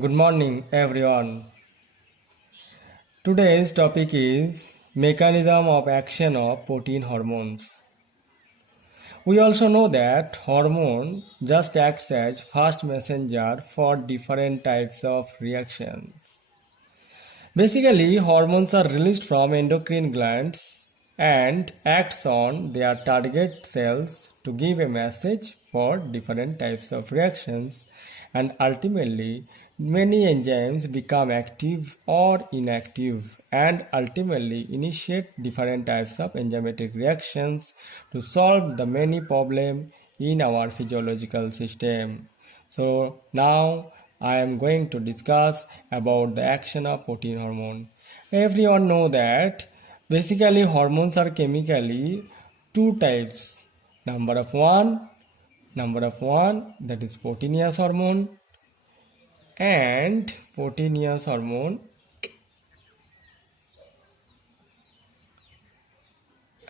Good morning, everyone. Today's topic is mechanism of action of protein hormones. We also know that hormone just acts as fast messenger for different types of reactions. Basically, hormones are released from endocrine glands and acts on their target cells to give a message for different types of reactions, and ultimately many enzymes become active or inactive and ultimately initiate different types of enzymatic reactions to solve the many problems in our physiological system. So now I am going to discuss about the action of protein hormone. Everyone know that basically hormones are chemically two types. Number of one that is proteinase hormone and proteinase hormone,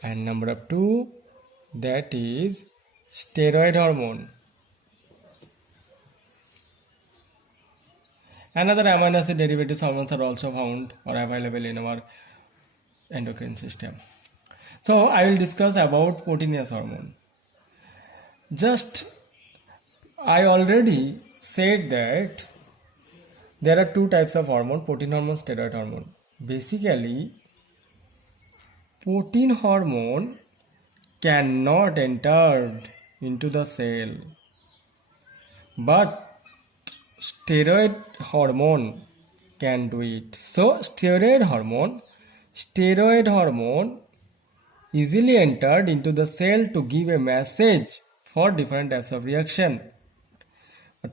and number of two that is steroid hormone. Another amino acid derivative hormones are also found or available in our endocrine system. So I will discuss about proteinase hormone. Just I already said that there are two types of hormone, protein hormone, steroid hormone. Basically, protein hormone cannot enter into the cell, but steroid hormone can do it. So steroid hormone easily entered into the cell to give a message for different types of reaction. But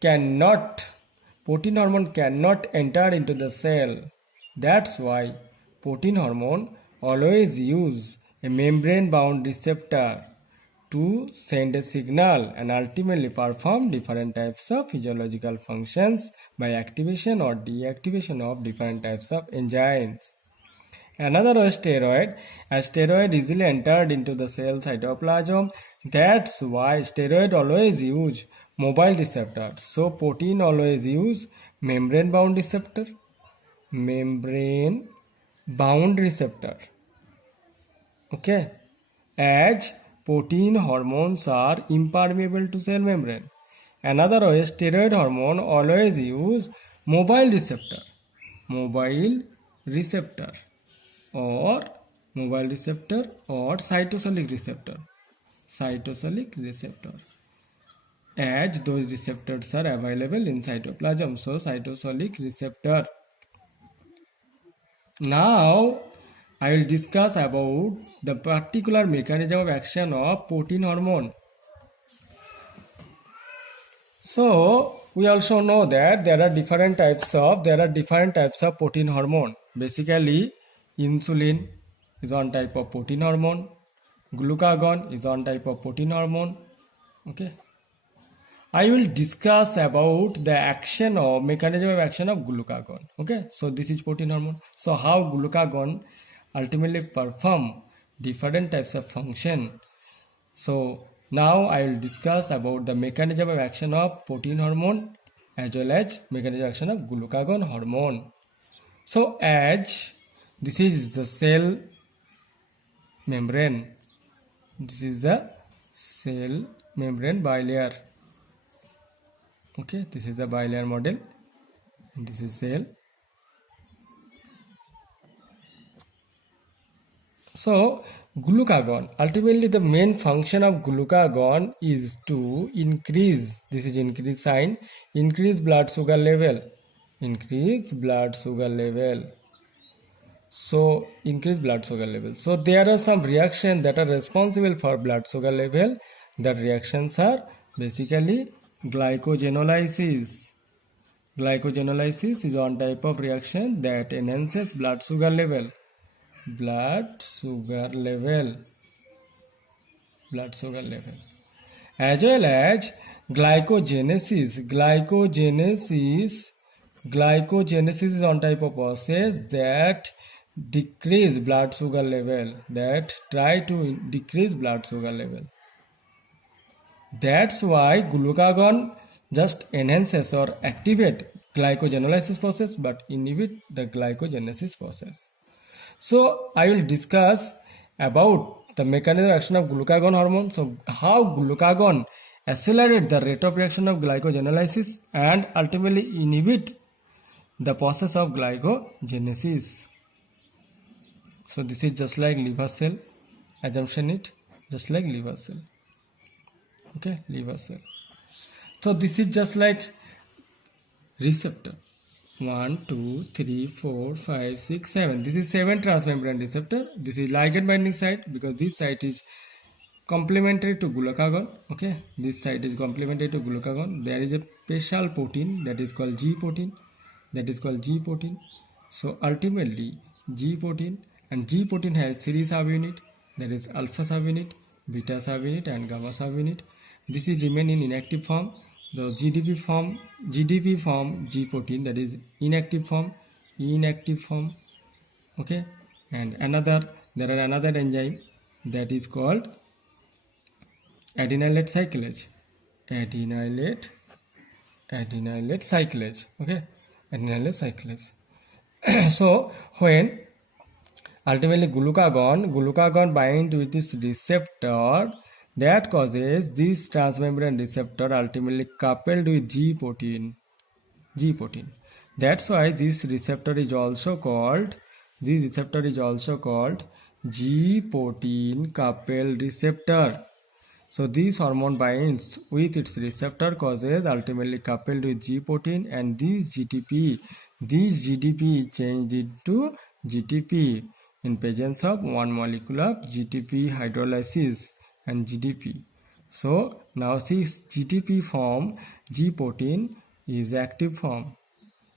cannot protein hormone cannot enter into the cell. That's why protein hormone always use a membrane bound receptor to send a signal and ultimately perform different types of physiological functions by activation or deactivation of different types of enzymes. Another was steroid. As steroid easily entered into the cell cytoplasm, that's why steroid always use mobile receptor. So protein always use membrane bound receptor. Membrane bound receptor. Okay. As protein hormones are impermeable to cell membrane. Another way, steroid hormone always use mobile receptor. Mobile receptor or cytosolic receptor, as those receptors are available in cytoplasm. So cytosolic receptor. Now I will discuss about the particular mechanism of action of protein hormone. So we also know that there are different types of protein hormone. Basically, insulin is one type of protein hormone. Glucagon is one type of protein hormone. Okay. I will discuss about the mechanism of action of glucagon. Okay. So this is protein hormone. So how glucagon ultimately perform different types of function. So now I will discuss about the mechanism of action of protein hormone as well as mechanism of action of glucagon hormone. So as this is the cell membrane, this is the cell membrane bilayer. Okay, this is the bilayer model. This is cell. So glucagon, ultimately the main function of glucagon is to increase, this is increase sign, increase blood sugar level. So increase blood sugar level. So there are some reactions that are responsible for blood sugar level. The reactions are basically glycogenolysis. Glycogenolysis is one type of reaction that enhances blood sugar level. As well as glycogenesis is one type of process that decrease blood sugar level, that try to decrease blood sugar level. That's why glucagon just enhances or activate glycogenolysis process but inhibit the glycogenesis process. So I will discuss about the mechanism of action of glucagon hormone. So how glucagon accelerate the rate of reaction of glycogenolysis and ultimately inhibit the process of glycogenesis. So this is just like liver cell, assumption it, just like liver cell. Okay, liver cell. So this is just like receptor. 1, 2, 3, 4, 5, 6, 7. This is 7 transmembrane receptor. This is ligand binding site because this site is complementary to glucagon. Okay, this site is complementary to glucagon. There is a special protein that is called G protein. So ultimately G protein, and G protein has 3 subunit, that is alpha subunit, beta subunit and gamma subunit. This is remain in inactive form. The GDP form G protein, that is inactive form. Okay, and there are another enzyme that is called adenylate cyclase. Adenylate cyclase. Okay, adenylate cyclase. So when ultimately glucagon bind with this receptor, that causes this transmembrane receptor ultimately coupled with G protein. That's why this receptor is also called G protein coupled receptor. So this hormone binds with its receptor, causes ultimately coupled with G protein, and this GDP is changed into GTP in presence of one molecule of GTP hydrolysis and GDP. So now this GTP form G protein is active form,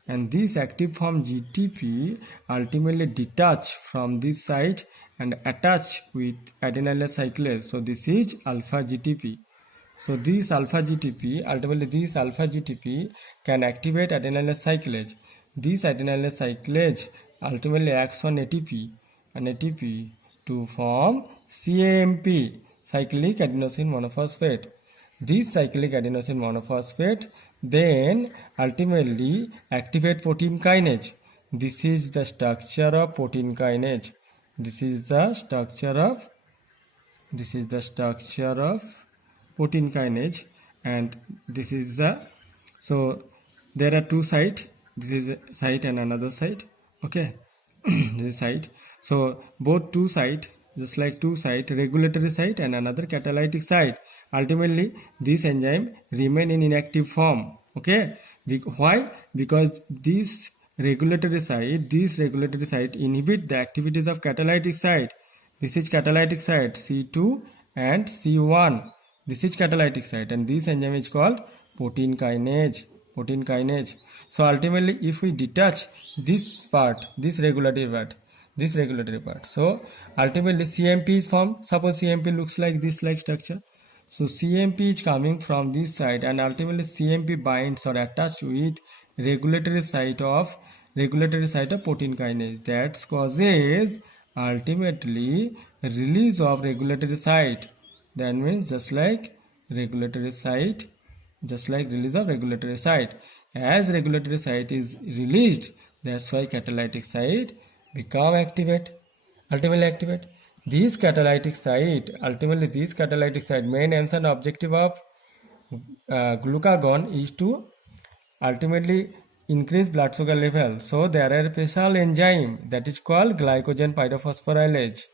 and this active form GTP ultimately detach from this site and attach with adenylate cyclase. So this is alpha GTP. So this alpha GTP can activate adenylate cyclase. This adenylate cyclase ultimately acts on ATP to form CAMP, cyclic adenosine monophosphate. This cyclic adenosine monophosphate then ultimately activate protein kinase. This is the structure of protein kinase. This is the structure of protein kinase, and this is the, so there are two sites. This is a site and another site. Okay, this site. So both two sites, just like two sites, regulatory site and another catalytic site. Ultimately, this enzyme remain in inactive form. Okay, why? Because this regulatory site inhibit the activities of catalytic site. This is catalytic site C2 and C1. This is catalytic site, and this enzyme is called protein kinase. So ultimately, if we detach this regulatory part, so ultimately CMP is formed. Suppose CMP looks like this, like structure. So CMP is coming from this side, and ultimately CMP binds or attached with regulatory site of protein kinase. That causes ultimately release of regulatory site. That means just like release of regulatory site. As regulatory site is released, that's why catalytic site become ultimately activate. This catalytic site, main answer and objective of glucagon is to ultimately increase blood sugar level. So there are special enzyme that is called glycogen pyrophosphorylase.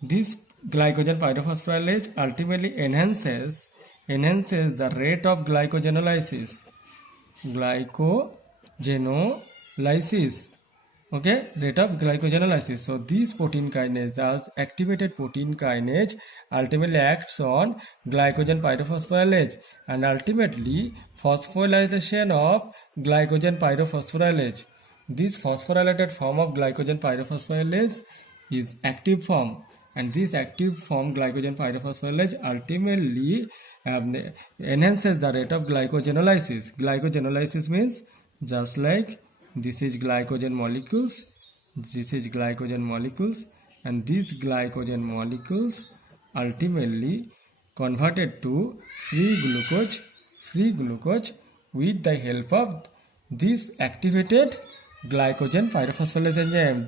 This glycogen pyrophosphorylase ultimately enhances the rate of glycogenolysis. Okay, rate of glycogenolysis. So this protein kinase, as activated protein kinase, ultimately acts on glycogen pyrophosphorylase, and ultimately phosphorylation of glycogen pyrophosphorylase. This phosphorylated form of glycogen pyrophosphorylase is active form, and this active form glycogen pyrophosphorylase ultimately enhances the rate of glycogenolysis. Glycogenolysis means just like this is glycogen molecules, this is glycogen molecules, and these glycogen molecules ultimately converted to free glucose with the help of this activated glycogen pyrophosphorylase enzyme.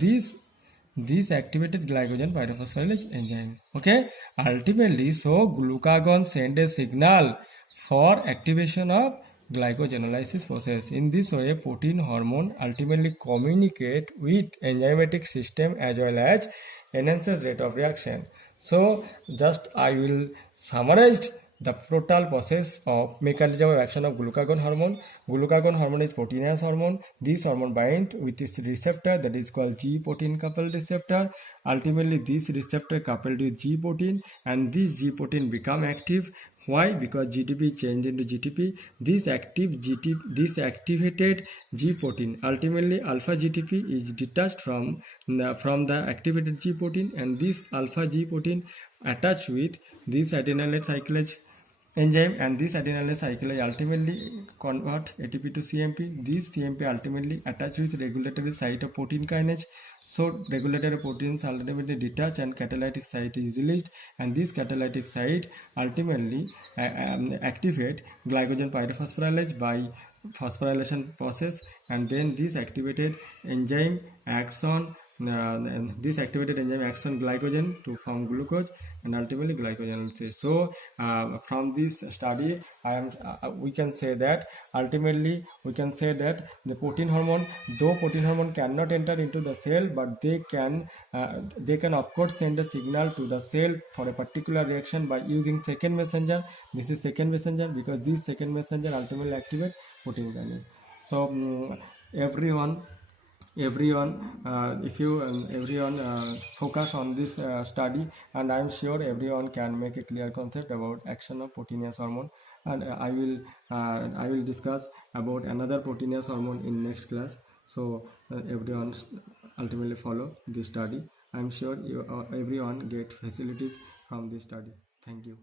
This activated glycogen pyrophosphorylase enzyme. Okay, ultimately, so glucagon send a signal for activation of glycogenolysis process. In this way, protein hormone ultimately communicate with enzymatic system as well as enhances rate of reaction. So, just I will summarize the total process of mechanism of action of glucagon hormone. Glucagon hormone is proteinase hormone. This hormone binds with its receptor that is called G protein coupled receptor. Ultimately, this receptor coupled with G protein, and this G protein become active. Why? Because GTP changed into GTP. This activated G protein. Ultimately, alpha GTP is detached from the activated G protein, and this alpha G protein attached with this adenylate cyclase enzyme, and this adenylate cyclase ultimately convert ATP to CMP. This CMP ultimately attached with regulatory site of protein kinase. So regulatory proteins ultimately detach and catalytic site is released, and this catalytic site ultimately activate glycogen pyrophosphorylase by phosphorylation process, and then this activated enzyme acts on glycogen to form glucose, and ultimately glycogenolysis. So from this study, we can say that ultimately the protein hormone, though protein hormone cannot enter into the cell, but they can of course send a signal to the cell for a particular reaction by using second messenger. This is second messenger because this second messenger ultimately activate protein kinase. So everyone if you everyone focus on this study, and I am sure everyone can make a clear concept about action of proteinase hormone, and I will discuss about another proteinase hormone in next class. So everyone ultimately follow this study. I am sure everyone get facilities from this study. Thank you.